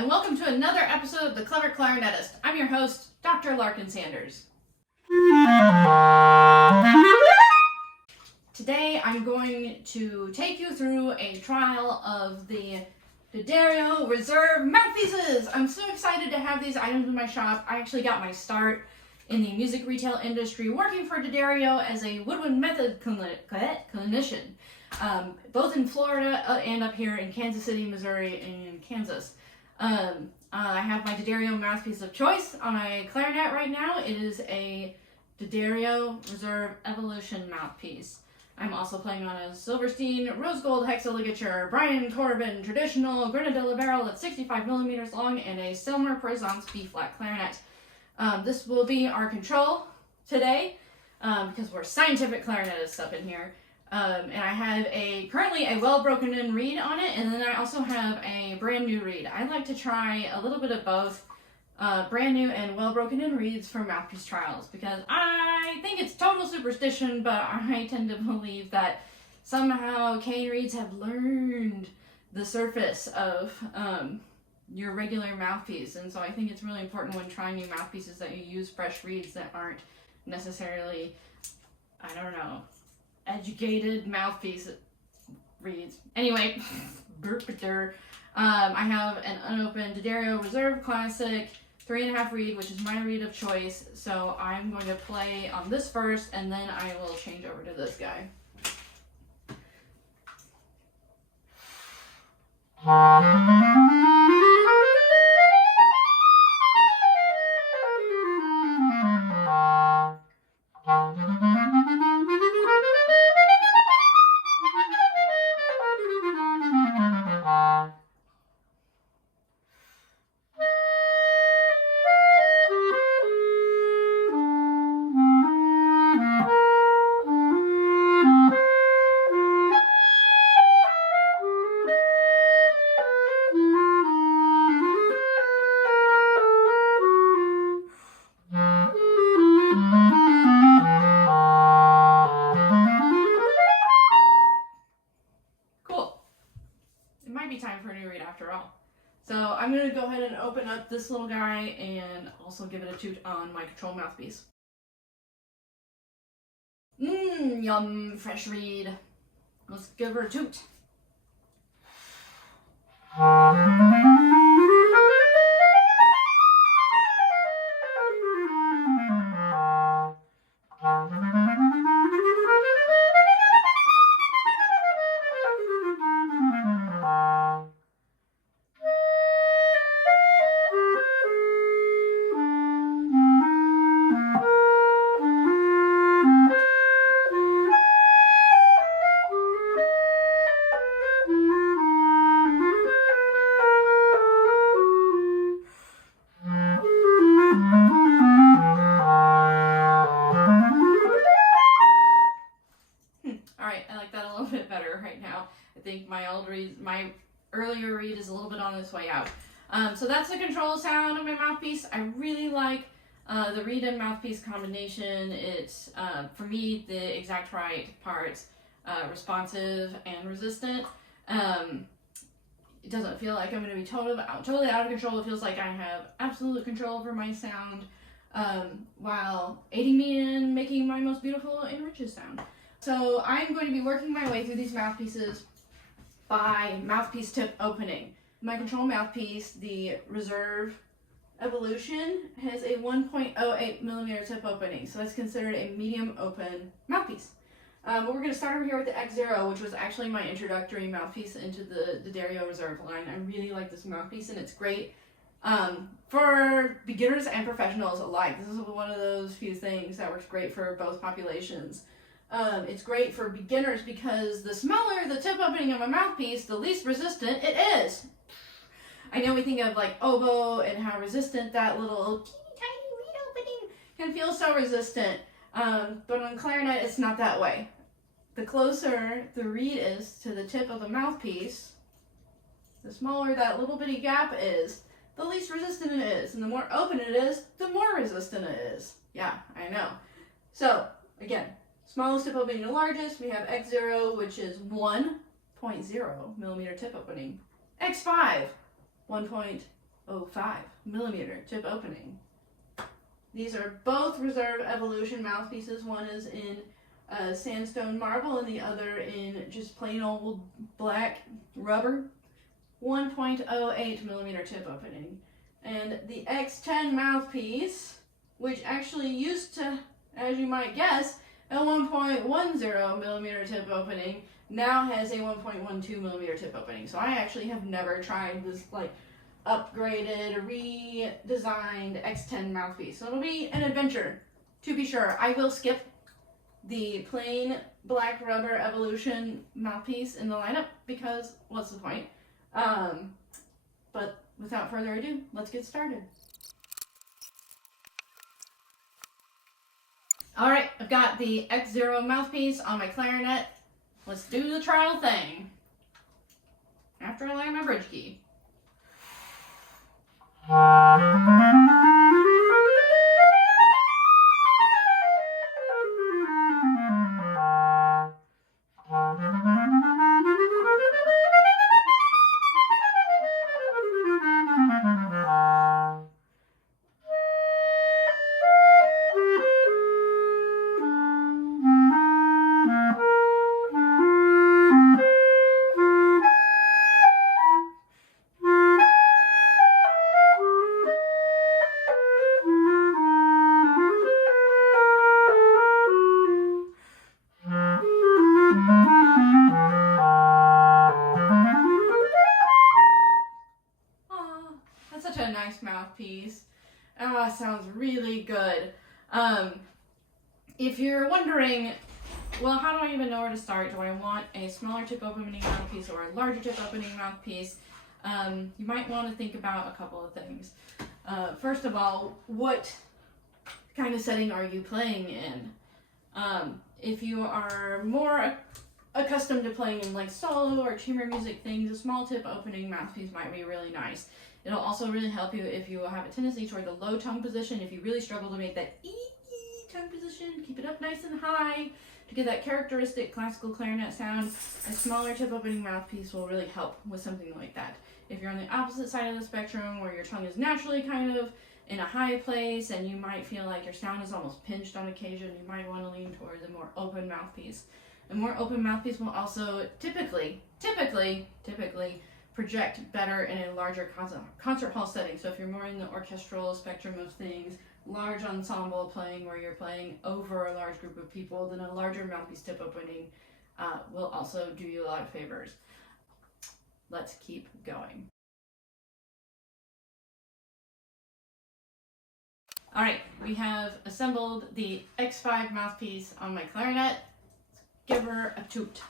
and welcome to another episode of The Clever Clarinetist. I'm your host, Dr. Larkin Sanders. Today I'm going to take you through a trial of the D'Addario Reserve Mouthpieces. I'm so excited to have these items in my shop. I actually got my start in the music retail industry working for D'Addario as a woodwind method clinician, both in Florida and up here in Kansas City, Missouri, and Kansas. I have my D'Addario mouthpiece of choice on my clarinet right now. It is a D'Addario Reserve Evolution Mouthpiece. I'm also playing on a Silverstein rose gold hexaligature, Brian Corbin traditional grenadilla barrel that's 65 millimeters long, and a Selmer Présence B-flat clarinet. This will be our control today because we're scientific clarinetists up in here. And I have currently a well broken in reed on it, and then I also have a brand new reed. I like to try a little bit of both brand new and well broken in reeds for mouthpiece trials because I think it's total superstition, but I tend to believe that somehow cane reeds have learned the surface of your regular mouthpiece, and so I think it's really important when trying new mouthpieces that you use fresh reeds that aren't necessarily, I don't know, educated mouthpiece reeds. Anyway, I have an unopened D'Addario Reserve Classic 3.5 reed, which is my reed of choice. So I'm going to play on this first, and then I will change over to this guy. Time for a new reed after all. So I'm going to go ahead and open up this little guy and also give it a toot on my control mouthpiece. Yum, fresh reed. Let's give her a toot. Better right now. I think my earlier reed is a little bit on its way out. So that's the control sound of my mouthpiece. I really like the reed and mouthpiece combination. It's for me the exact right parts, responsive and resistant. It doesn't feel like I'm going to be totally out of control. It feels like I have absolute control over my sound while aiding me in making my most beautiful and richest sound. So I'm going to be working my way through these mouthpieces by mouthpiece tip opening. My control mouthpiece, the Reserve Evolution, has a 1.08 millimeter tip opening, so that's considered a medium open mouthpiece. But we're going to start over here with the X0, which was actually my introductory mouthpiece into the D'Addario Reserve line. I really like this mouthpiece, and it's great for beginners and professionals alike. This is one of those few things that works great for both populations. It's great for beginners because the smaller the tip opening of a mouthpiece, the least resistant it is. I know we think of like oboe and how resistant that little teeny tiny reed opening can feel so resistant, but on clarinet it's not that way. The closer the reed is to the tip of the mouthpiece, the smaller that little bitty gap is, the least resistant it is, and the more open it is, the more resistant it is. Yeah, I know. So again, smallest tip opening to largest, we have X0, which is 1.0 millimeter tip opening. X5, 1.0 0.05 millimeter tip opening. These are both Reserve Evolution mouthpieces. One is in sandstone marble and the other in just plain old black rubber. 1.08 millimeter tip opening. And the X10 mouthpiece, which actually used to, as you might guess, a 1.10 millimeter tip opening, now has a 1.12 millimeter tip opening. So I actually have never tried this like upgraded, redesigned X10 mouthpiece. So it'll be an adventure, to be sure. I will skip the plain black rubber Evolution mouthpiece in the lineup because what's the point? But without further ado, let's get started. Alright, I've got the X0 mouthpiece on my clarinet. Let's do the trial thing. After I land my bridge key. Mouthpiece. Oh, it sounds really good. If you're wondering, well, how do I even know where to start? Do I want a smaller tip opening mouthpiece or a larger tip opening mouthpiece? You might want to think about a couple of things. First of all, what kind of setting are you playing in? If you are more accustomed to playing in like solo or chamber music things, a small tip opening mouthpiece might be really nice. It'll also really help you if you have a tendency toward the low tongue position. If you really struggle to make that tongue position, keep it up nice and high to get that characteristic classical clarinet sound, a smaller tip opening mouthpiece will really help with something like that. If you're on the opposite side of the spectrum where your tongue is naturally kind of in a high place and you might feel like your sound is almost pinched on occasion, you might want to lean towards a more open mouthpiece. A more open mouthpiece will also typically project better in a larger concert hall setting. So if you're more in the orchestral spectrum of things, large ensemble playing where you're playing over a large group of people, then a larger mouthpiece tip opening will also do you a lot of favors. Let's keep going. All right, we have assembled the X5 mouthpiece on my clarinet. Let's give her a toot.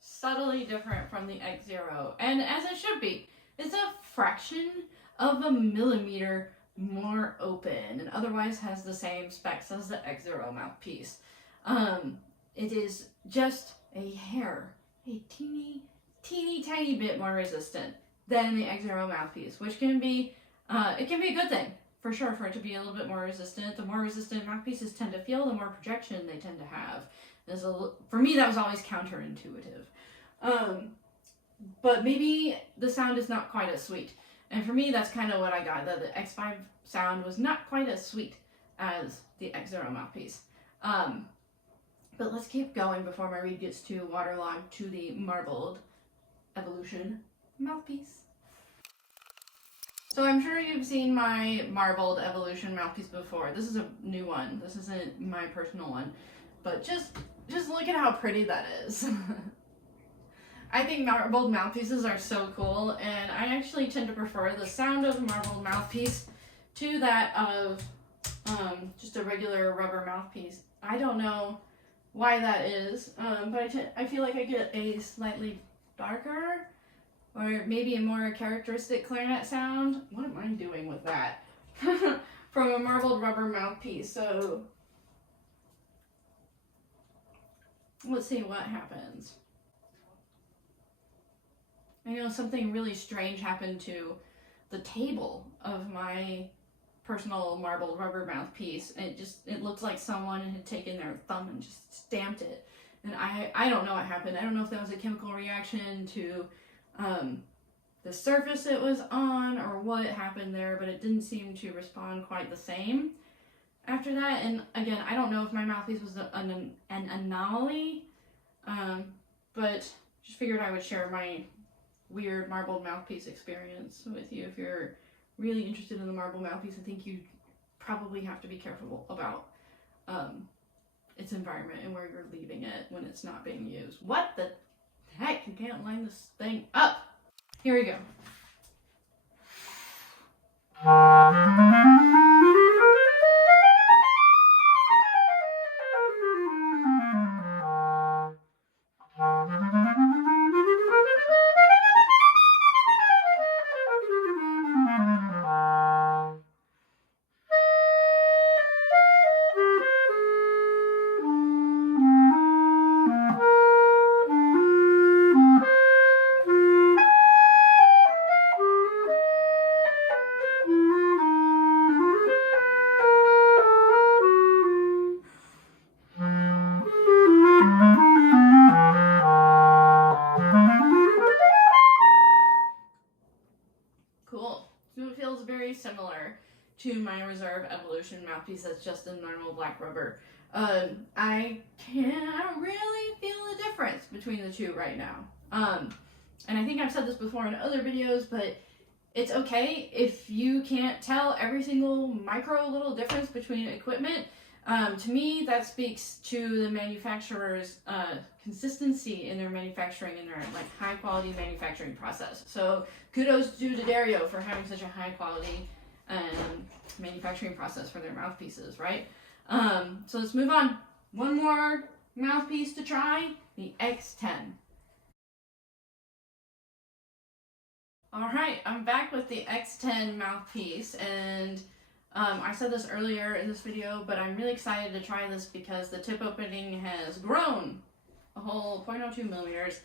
Subtly different from the X0, and as it should be. It's a fraction of a millimeter more open and otherwise has the same specs as the X0 mouthpiece. It is just a hair, a teeny tiny bit more resistant than the X0 mouthpiece, which can be, it can be a good thing, for sure, for it to be a little bit more resistant. The more resistant mouthpieces tend to feel, the more projection they tend to have. For me, that was always counterintuitive. But maybe the sound is not quite as sweet. And for me, that's kind of what I got. The X5 sound was not quite as sweet as the X0 mouthpiece. But let's keep going before my reed gets too waterlogged to the marbled Evolution mouthpiece. So I'm sure you've seen my marbled Evolution mouthpiece before. This is a new one. This isn't my personal one. But just look at how pretty that is. I think marbled mouthpieces are so cool, and I actually tend to prefer the sound of a marbled mouthpiece to that of just a regular rubber mouthpiece. I don't know why that is, but I feel like I get a slightly darker or maybe a more characteristic clarinet sound. What am I doing with that? From a marbled rubber mouthpiece. So let's see what happens. I know something really strange happened to the table of my personal marbled rubber mouthpiece. It looked like someone had taken their thumb and just stamped it. And I don't know what happened. I don't know if that was a chemical reaction to the surface it was on or what happened there, but it didn't seem to respond quite the same after that. And again, I don't know if my mouthpiece was an anomaly, but just figured I would share my weird marbled mouthpiece experience with you. If you're really interested in the marble mouthpiece, I think you probably have to be careful about its environment and where you're leaving it when it's not being used. What the heck? You can't line this thing up. Here we go. Cool. So it feels very similar to my Reserve Evolution Mouthpiece that's just in normal black rubber. I can't really feel the difference between the two right now. And I think I've said this before in other videos, but it's okay if you can't tell every single micro little difference between equipment. To me, that speaks to the manufacturer's consistency in their manufacturing and their high quality manufacturing process. So kudos to D'Addario for having such a high quality manufacturing process for their mouthpieces, right? So let's move on. One more mouthpiece to try, the X10. All right, I'm back with the X10 mouthpiece, and I said this earlier in this video, but I'm really excited to try this because the tip opening has grown a whole 0.02 millimeters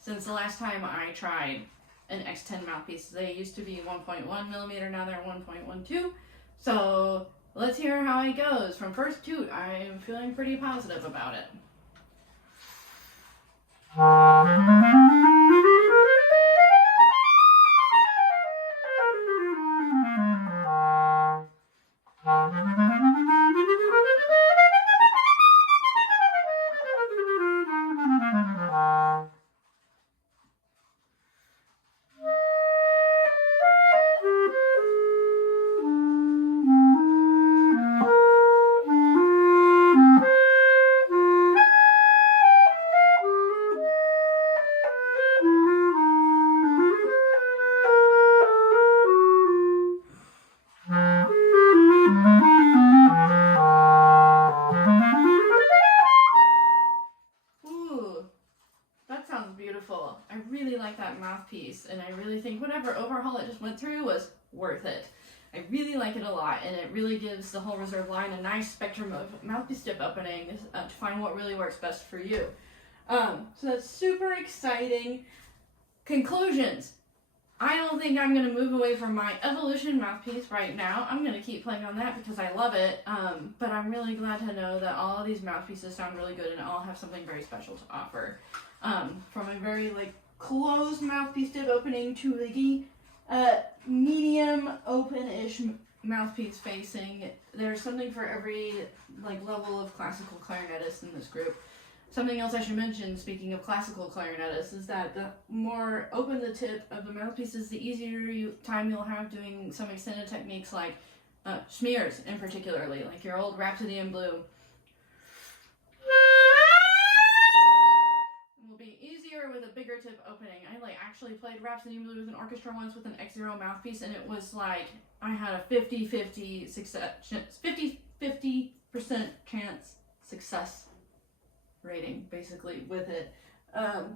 since the last time I tried an X10 mouthpiece. They used to be 1.1 millimeter, now they're 1.12. So let's hear how it goes. From first toot, I'm feeling pretty positive about it. Beautiful. I really like that mouthpiece, and I really think whatever overhaul it just went through was worth it. I really like it a lot, and it really gives the whole Reserve line a nice spectrum of mouthpiece tip openings to find what really works best for you. So that's super exciting. Conclusions. I don't think I'm going to move away from my Evolution mouthpiece right now. I'm going to keep playing on that because I love it, but I'm really glad to know that all of these mouthpieces sound really good and all have something very special to offer. From a very closed mouthpiece tip opening to the medium open-ish mouthpiece facing. There's something for every level of classical clarinetist in this group. Something else I should mention, speaking of classical clarinetists, is that the more open the tip of the mouthpiece is, the easier time you'll have doing some extended techniques like smears in particularly, like your old Rhapsody in Blue. It will be easier with a bigger bigger tip opening. I like actually played Rhapsody in Blue with an orchestra once with an X0 mouthpiece, and it was like I had a 50-50 success, 50% chance success rating basically with it.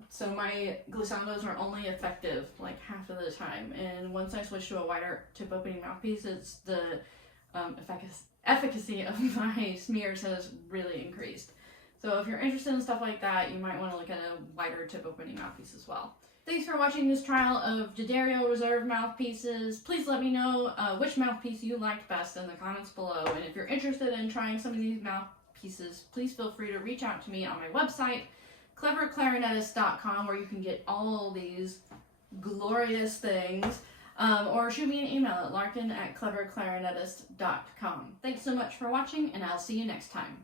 So my glissandos are only effective like half of the time, and once I switch to a wider tip opening mouthpiece, it's the efficacy of my smears has really increased. So if you're interested in stuff like that, you might want to look at a wider tip opening mouthpiece as well. Thanks for watching this trial of D'Addario Reserve Mouthpieces. Please let me know which mouthpiece you liked best in the comments below, and if you're interested in trying some of these mouthpieces, please feel free to reach out to me on my website, cleverclarinetist.com, where you can get all these glorious things, or shoot me an email at larkin@cleverclarinetist.com. Thanks so much for watching, and I'll see you next time.